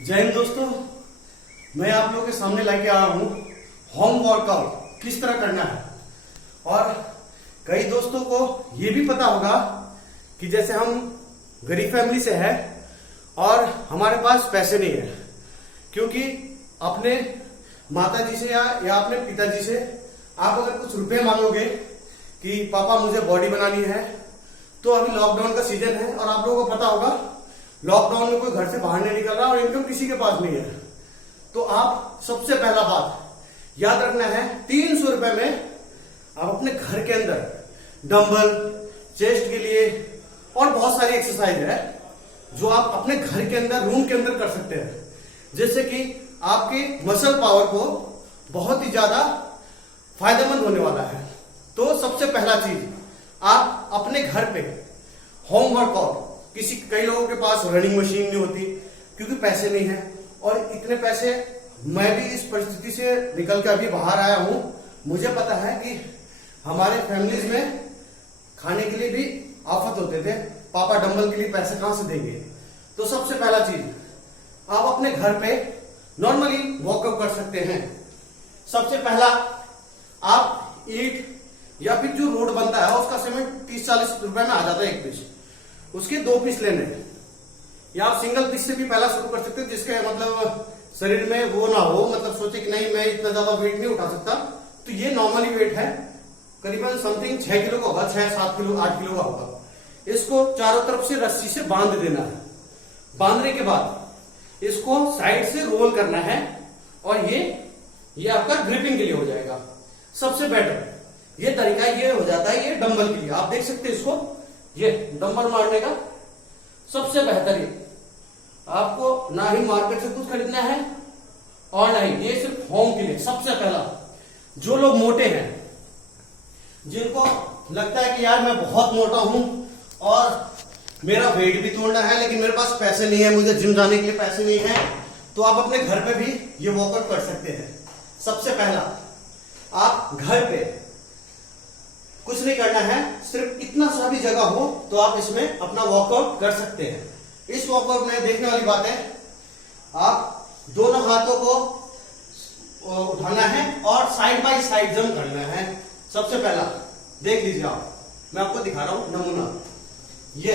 जय हिंद दोस्तों, मैं आप लोगों के सामने लेके आया हूं होम वर्कआउट किस तरह करना है। और कई दोस्तों को ये भी पता होगा कि जैसे हम गरीब फैमिली से है और हमारे पास पैसे नहीं है, क्योंकि अपने माता जी से या अपने पिताजी से आप अगर कुछ रुपए मांगोगे कि पापा मुझे बॉडी बनानी है, तो अभी लॉकडाउन का सीजन है और आप लोगों को पता होगा लॉकडाउन में कोई घर से बाहर नहीं निकल रहा और इनकम किसी के पास नहीं है। तो आप सबसे पहला बात याद रखना है, 300 रुपए में आप अपने घर के अंदर डंबल, चेस्ट के लिए और बहुत सारी एक्सरसाइज है जो आप अपने घर के अंदर रूम के अंदर कर सकते हैं, जिससे कि आपके मसल पावर को बहुत ही ज्यादा फायदेमंद होने वाला है। तो सबसे पहला चीज, आप अपने घर पे होम वर्कआउट, कई लोगों के पास रनिंग मशीन नहीं होती क्योंकि पैसे नहीं है, और इतने पैसे मैं भी इस परिस्थिति से निकल कर अभी बाहर आया हूं। मुझे पता है कि हमारे फैमिलीज में खाने के लिए भी आफत होते थे, पापा डंबल के लिए पैसे कहां से देंगे। तो सबसे पहला चीज, आप अपने घर पे नॉर्मली वर्कआउट कर सकते हैं। सबसे पहला, आप ईंट या फिर जो रोड बनता है उसका सीमेंट 30-40 रुपए में आ जाता है एक पीस, उसके 2 पीस लेने हैं। या आप सिंगल पीस से भी पहला शुरू कर सकते हैं, जिसके मतलब शरीर में वो ना हो, मतलब सोचे कि नहीं मैं इतना ज्यादा वेट नहीं उठा सकता। तो ये नॉर्मली वेट है, करीबन समथिंग 6 किलो का होगा, 6-7 किलो 8 किलो का होगा। इसको चारों तरफ से रस्सी से बांध देना है। बांधने के बाद इसको साइड से रोल करना है और ये आपका ग्रिपिंग के लिए हो जाएगा। सबसे बेटर ये तरीका ये हो जाता है, ये डंबल के लिए आप देख सकते हैं इसको, ये डंबल मारने का सबसे बेहतरीन। आपको ना ही मार्केट से कुछ खरीदना है और ना ही, ये सिर्फ होम के लिए। सबसे पहला, जो लोग मोटे हैं, जिनको लगता है कि यार मैं बहुत मोटा हूं और मेरा वेट भी तोड़ना है लेकिन मेरे पास पैसे नहीं है, मुझे जिम जाने के लिए पैसे नहीं है, तो आप अपने घर पे भी ये वर्कआउट कर सकते हैं। सबसे पहला, आप घर पे कुछ नहीं करना है, सिर्फ इतना सा भी जगह हो तो आप इसमें अपना वर्कआउट कर सकते हैं। इस वर्कआउट में देखने वाली बात है, आप दोनों हाथों को उठाना है और साइड बाय साइड जंप करना है। सबसे पहला देख लीजिए आप, मैं आपको दिखा रहा हूं नमूना। ये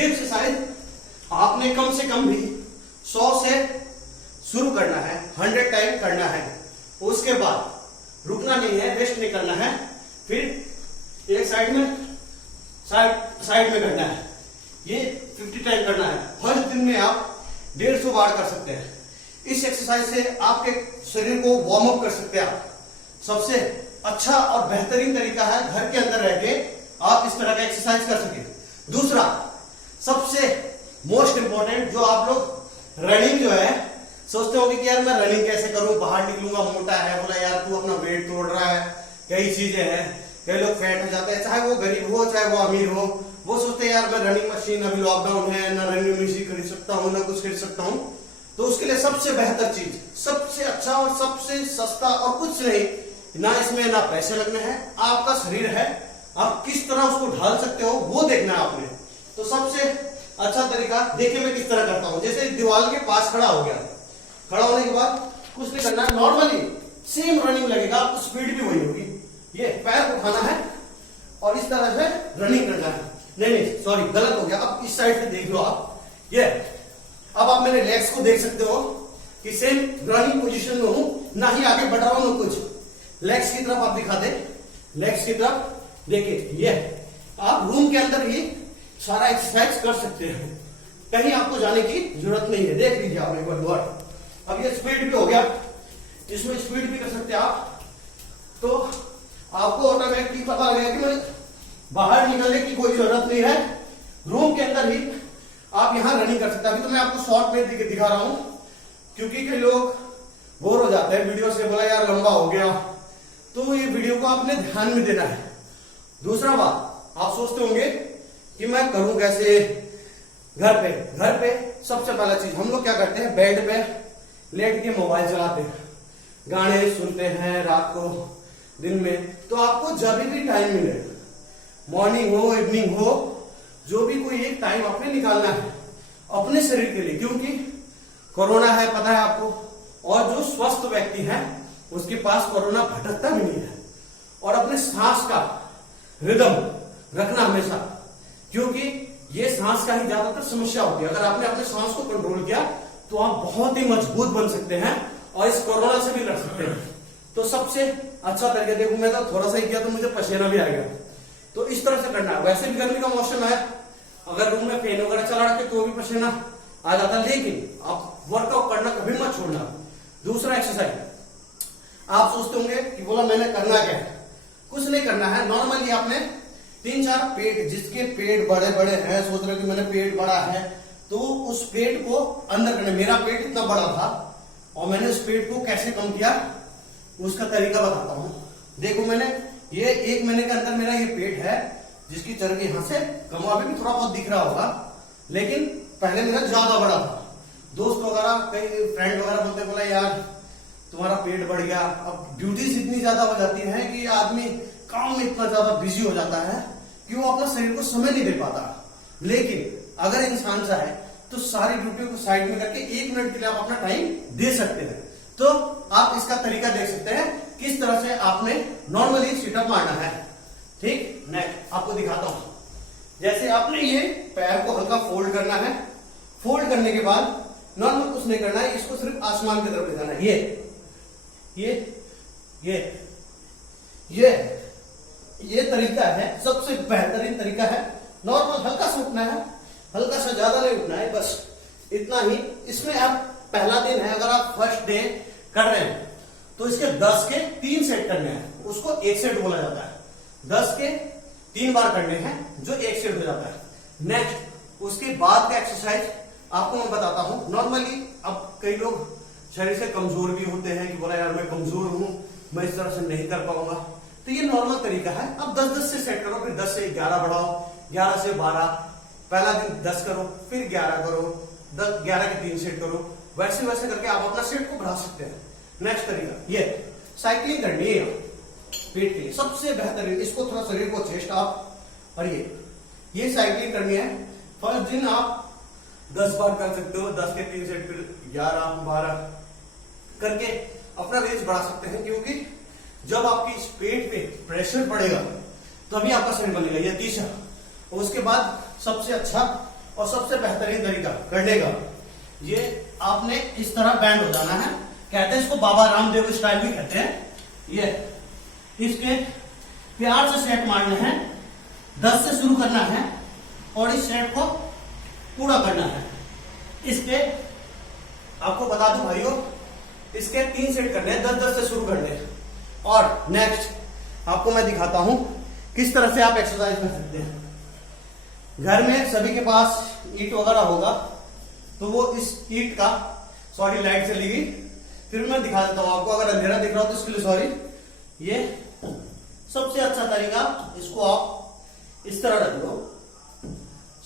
एक्सरसाइज आपने कम से कम भी 100 से शुरू करना है, 100 टाइम करना है। उसके बाद रुकना नहीं है, रेस्ट नहीं करना है, फिर एक साइड में करना है। ये 50 टाइम करना है। फर्स्ट दिन में आप 150 बार कर सकते हैं। इस एक्सरसाइज से आपके शरीर को वार्म अप कर सकते हैं आप। सबसे अच्छा और बेहतरीन तरीका है घर के अंदर रह के आप इस तरह का एक्सरसाइज कर सके। दूसरा, सबसे मोस्ट इंपॉर्टेंट, जो आप लोग रनिंग जो है सोचते होंगे कि यार मैं रनिंग कैसे करूं, बाहर निकलूंगा, मोटा है, बोला यार तू अपना वेट तोड़ रहा है, कई चीजें हैं, कई लोग फैट हो जाते हैं, चाहे वो गरीब हो चाहे वो अमीर हो। वो सोचते हैं यार मैं रनिंग मशीन, अभी लॉकडाउन है, ना रनिंग मशीन खरीद सकता हूँ ना कुछ खरीद सकता हूँ। तो उसके लिए सबसे बेहतर चीज, सबसे अच्छा और सबसे सस्ता, और कुछ नहीं, ना इसमें ना पैसे लगने हैं, आपका शरीर है, आप किस तरह उसको ढाल सकते हो वो देखना है आपने। तो सबसे अच्छा तरीका देखिए मैं किस तरह करता हूं। जैसे दीवार के पास खड़ा हो गया, खड़ा होने के बाद कुछ नहीं करना, नॉर्मली सेम रनिंग लगेगा, आपको स्पीड भी वही होगी। ये पैर उठाना है और इस तरह से रनिंग करना है। नहीं सॉरी, गलत हो गया। अब इस साइड से देख लो आप, ये अब आप मेरे लेग्स को देख सकते हो कि सेम रनिंग पोजीशन में हूं, ना ही आगे बढ़ रहा हूं ना कुछ। लेग्स की तरफ आप दिखा दे, लेग्स की तरफ देखिए, ये आप रूम के अंदर ही सारा एक्सरसाइज कर सकते हैं, कहीं आपको जाने की जरूरत नहीं है। देख लीजिए आप एक बार। अब ये स्पीड भी हो गया, इसमें स्पीड भी कर सकते हैं आप। तो आपको ऑटोमेटिकली पता लगेगा कि मैं बाहर निकलने की कोई जरूरत नहीं है, रूम के अंदर ही आप यहां रनिंग कर सकते हैं। अभी तो मैं आपको शॉर्ट में दिखा रहा हूं क्योंकि कई लोग बोर हो जाते हैं वीडियो से, बोला यार लंबा हो गया, तो ये वीडियो को आपने ध्यान में देना है। दूसरा बात, आप सोचते होंगे कि मैं करूं कैसे घर पे सबसे पहला चीज हम लोग क्या करते हैं, बेड पे लेट के मोबाइल चलाते हैं, गाने सुनते हैं रात को, दिन में। तो आपको जब भी टाइम मिले, मॉर्निंग हो इवनिंग हो, जो भी कोई एक टाइम आपने निकालना है अपने शरीर के लिए, क्योंकि कोरोना है पता है आपको, और जो स्वस्थ व्यक्ति है उसके पास कोरोना भटकता भी नहीं है। और अपने सांस का रिदम रखना हमेशा, क्योंकि ये सांस का ही ज्यादातर समस्या होती है। अगर आपने अपने सांस को कंट्रोल किया तो आप बहुत ही मजबूत बन सकते हैं और इस कोरोना से भी लड़ सकते हैं। तो सबसे अच्छा तरीका, देखो मैं तो थोड़ा सा ही किया तो मुझे पसीना भी आ गया, तो इस तरह से करना है। वैसे भी गर्मी का मौसम है, अगर रूम में फैन वगैरह चला रखे तो भी पसीना आ जाता है, लेकिन आप वर्कआउट करना कभी मत छोड़ना। दूसरा एक्सरसाइज, आप सोचते होंगे कि बोला मैंने करना क्या है, कुछ नहीं करना है। नॉर्मली आपने 3-4 पेट, जिसके पेट बड़े बड़े हैं, सोच रहे कि मैंने पेट बड़ा है, तो उस पेट को अंदर करना। मेरा पेट इतना बड़ा था और मैंने उस पेट को कैसे कम किया उसका तरीका बताता हूं। देखो मैंने ये 1 महीने के अंदर मेरा ये पेट है जिसकी चर्बी यहां से कम, अभी भी थोड़ा बहुत दिख रहा होगा, लेकिन पहले मेरा ज्यादा बड़ा था। दोस्त वगैरह, कई फ्रेंड वगैरह बोलते, बोला यार तुम्हारा पेट बढ़ गया। अब ड्यूटीज इतनी ज्यादा हो जाती है कि आदमी काम में इतना ज्यादा बिजी हो जाता है कि वो अपना शरीर को समय नहीं दे पाता। लेकिन अगर इंसान चाहे तो सारी ड्यूटी को साइड में करके 1 मिनट के लिए आप अपना टाइम दे सकते हैं। तो आप इसका तरीका देख सकते हैं किस तरह से आपने नॉर्मली सिटअप मारना है। ठीक, नेक्स्ट आपको दिखाता हूं। जैसे आपने ये पैर को हल्का फोल्ड करना है, फोल्ड करने के बाद नॉर्मल कुछ नहीं करना है, इसको सिर्फ आसमान की तरफ ले जाना है। ये तरीका है, सबसे बेहतरीन तरीका है। नॉर्मल हल्का सा उठना है, हल्का सा, ज्यादा नहीं उठना है, बस इतना ही। इसमें आप पहला दिन है, अगर आप फर्स्ट डे कर रहे हैं तो इसके 10 के 3 सेट करने हैं, उसको 1 सेट बोला जाता है। 10 के 3 बार करने हैं जो 1 सेट हो जाता है। नेक्स्ट उसके बाद का एक्सरसाइज आपको मैं बताता हूं। नॉर्मली अब कई लोग शरीर से कमजोर भी होते हैं कि बोला यार मैं कमजोर हूं, मैं इस तरह से नहीं कर पाऊंगा, तो ये नॉर्मल तरीका है। अब 10-10 से सेट करो, फिर 10 से 11 बढ़ाओ, 11 से 12, पहला दिन 10 करो, फिर 11 करो, 11 के 3 सेट करो, वैसे वैसे करके आप अपना सेट को बढ़ा सकते हैं। नेक्स्ट तरीका, ये साइकिलिंग करनी है पेट के लिए, सबसे बेहतरीन। इसको थोड़ा शरीर को चेस्ट आप, और ये साइकिलिंग करनी है। फर्स्ट दिन आप 10 बार कर सकते हो, 10 के 3 सेट, फिर 11, 12 करके अपना रेंज बढ़ा सकते हैं, क्योंकि जब आपकी इस पेट पे प्रेशर पड़ेगा तभी आपका शरीर बनेगा। ये तीसरा। और उसके बाद सबसे अच्छा और सबसे बेहतरीन तरीका करने का, ये आपने इस तरह बैंड हो जाना है। कहते हैं इसको बाबा रामदेव स्टाइल भी कहते हैं। ये इसके प्यार से सेट मारने हैं, 10 से शुरू करना है और इस सेट को पूरा करना है। इसके आपको बता दूं भाइयों, इसके 3 सेट करने हैं, 10-10 से शुरू करने हैं। और नेक्स्ट आपको मैं दिखाता हूं किस तरह से आप एक्सरसाइज कर सकते हैं। घर में सभी के पास ईंट वगैरह होगा, तो वो इस ईंट का, सॉरी लाइट चली गई, फिर मैं दिखा देता हूं आपको। अगर अंधेरा दिख रहा हो तो इसके लिए सॉरी। ये सबसे अच्छा तरीका, इसको आप इस तरह रख लो।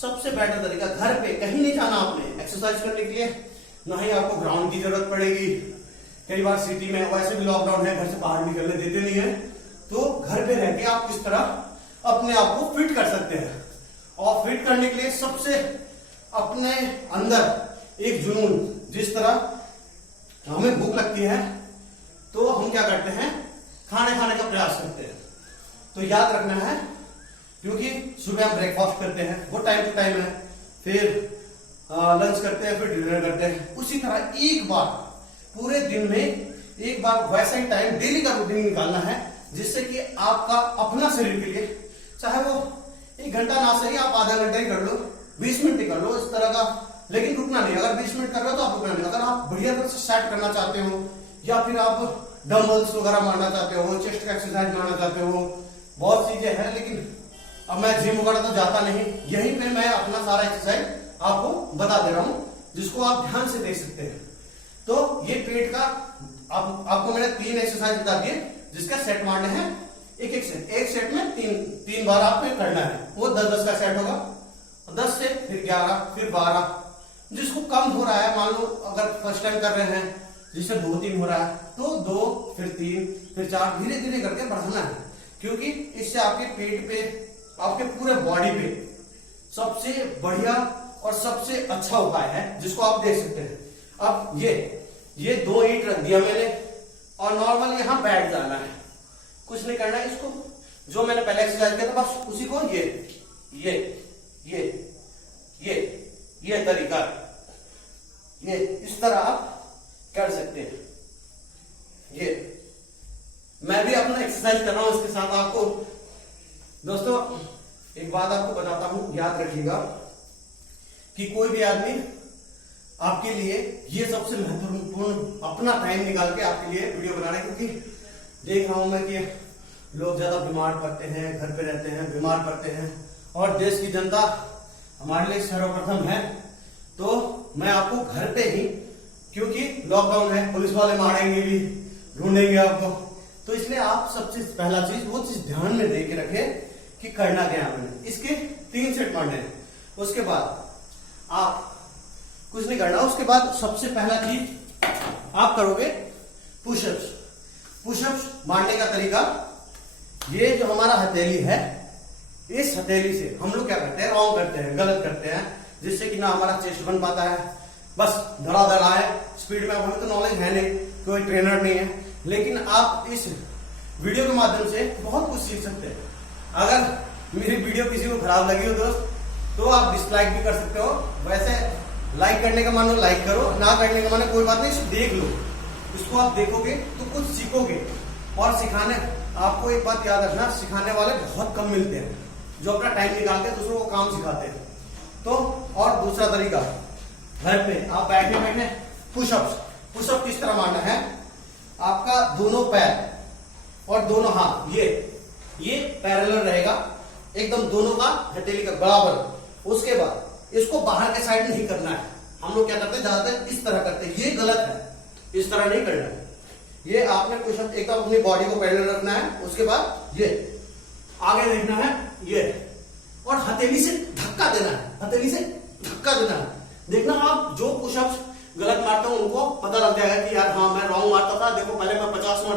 सबसे बेटर तरीका, घर पे कहीं नहीं जाना आपने एक्सरसाइज करने के लिए, ना ही आपको ग्राउंड की जरूरत पड़ेगी। कई बार सिटी में वैसे भी लॉकडाउन है, घर से बाहर निकलने देते नहीं है, तो घर पे रह के आप किस तरह अपने आप को फिट कर सकते हैं। और फिट करने के लिए सबसे अपने अंदर एक जुनून, जिस तरह हमें भूख लगती है तो हम क्या करते हैं, खाने का प्रयास करते हैं। तो याद रखना है, क्योंकि सुबह हम ब्रेकफास्ट करते हैं, वो टाइम टू टाइम है, फिर लंच करते हैं, फिर डिनर करते हैं। उसी तरह एक बार पूरे दिन में एक बार वैसा ही टाइम डेली का रूटीन निकालना है, जिससे कि आपका अपना शरीर के लिए, चाहे वो 1 घंटा ना सही, आप आधा घंटा ही कर लो, 20 मिनट ही कर लो, इस तरह का। लेकिन रुकना नहीं, अगर 20 मिनट कर रहे हो तो आप रुकना नहीं। अगर आप बढ़िया तरह से सेट करना चाहते हो, या फिर आप डंबल्स वगैरह मारना चाहते हो, चेस्ट का एक्सरसाइज मारना चाहते हो, बहुत चीजें हैं। लेकिन अब मैं जिम वगैरह तो जाता नहीं, यहीं पे मैं अपना सारा एक्सरसाइज आपको बता दे रहा हूं, जिसको आप ध्यान से देख सकते हैं। तो ये पेट का आपको मैंने 3 एक्सरसाइज बता दिए, जिसका सेट मारना है एक सेट में 3 बार आपको करना है। वो 10-10 का सेट होगा, 10 से फिर 11, फिर 12। जिसको कम हो रहा है, मान लो अगर फर्स्ट टाइम कर रहे हैं जिससे 2-3 हो रहा है, तो 2, फिर 3, फिर 4, धीरे धीरे करके बढ़ाना है। क्योंकि इससे आपके पेट पे, आपके पूरे बॉडी पे सबसे बढ़िया और सबसे अच्छा उपाय है जिसको आप देख सकते हैं। अब ये 2 ईंट रख दिया मैंने और नॉर्मल यहां बैठ जाना है, कुछ नहीं करना है। इसको जो मैंने पहले एक्सरसाइज किया था बस उसी को ये तरीका, ये इस तरह आप कर सकते हैं। ये मैं भी अपना एक्सरसाइज कर रहा हूं इसके साथ। आपको दोस्तों एक बात आपको बताता हूं, याद रखिएगा कि कोई भी आदमी आपके लिए ये सबसे महत्वपूर्ण अपना टाइम निकाल के आपके लिए वीडियो बना रहे हैं, क्योंकि देख रहा हूं मैं कि लोग ज्यादा बीमार पड़ते हैं, घर पे रहते हैं, बीमार पड़ते हैं और देश की जनता हमारे लिए सर्वप्रथम है। तो मैं आपको घर पे ही, क्योंकि लॉकडाउन है, पुलिस वाले मारेंगे भी, ढूंढेंगे आपको, तो इसलिए आप सबसे पहला चीज वो चीज ध्यान में दे के रखे कि करना क्या है मैंने। इसके 3 सेट मारने हैं, उसके बाद आप कुछ नहीं करना। उसके बाद सबसे पहला चीज आप करोगे पुशअप्स। पुशअप्स मारने का तरीका, ये जो हमारा हथेली है, इस हथेली से हम लोग क्या करते हैं, रॉन्ग करते हैं, गलत करते हैं, जिससे कि ना हमारा चेस्ट बन पाता है, बस धड़ाधड़ आए स्पीड में। हमें तो नॉलेज है नहीं, कोई ट्रेनर नहीं है, लेकिन आप इस वीडियो के माध्यम से बहुत कुछ सीख सकते हैं। अगर मेरी वीडियो किसी को खराब लगी हो दोस्त, तो आप डिसलाइक भी कर सकते हो। वैसे लाइक करने का मानो लाइक करो, ना करने का मानो कोई बात नहीं, इसे देख लो। इसको आप देखोगे तो कुछ सीखोगे। और सिखाने, आपको एक बात याद रखना, सिखाने वाले बहुत कम मिलते हैं जो अपना टाइम निकाल के दूसरों को काम सिखाते हैं। तो और दूसरा तरीका, घर पे आप बैठे बैठे पुशअप्स। पुशअप किस तरह मारना है, आपका दोनों पैर और दोनों हाथ ये पैरेलल रहेगा एकदम, दोनों का हथेली का बराबर। उसके बाद इसको बाहर के साइड नहीं करना है। हम लोग क्या करते हैं, ज्यादातर इस तरह करते हैं, ये गलत है, इस तरह नहीं करना है। ये आपने पुशअप एकदम अपनी बॉडी को पैरेलल रखना है। उसके बाद ये आगे देखना है, ये और हथेली से धक्का देना है, हथेली से धक्का देना है। देखना आप जो पुशअप्स गलत मारते हो उनको पता लग जाएगा कि यार हाँ मैं रॉन्ग मारता था, देखो पहले मैं 50 मारता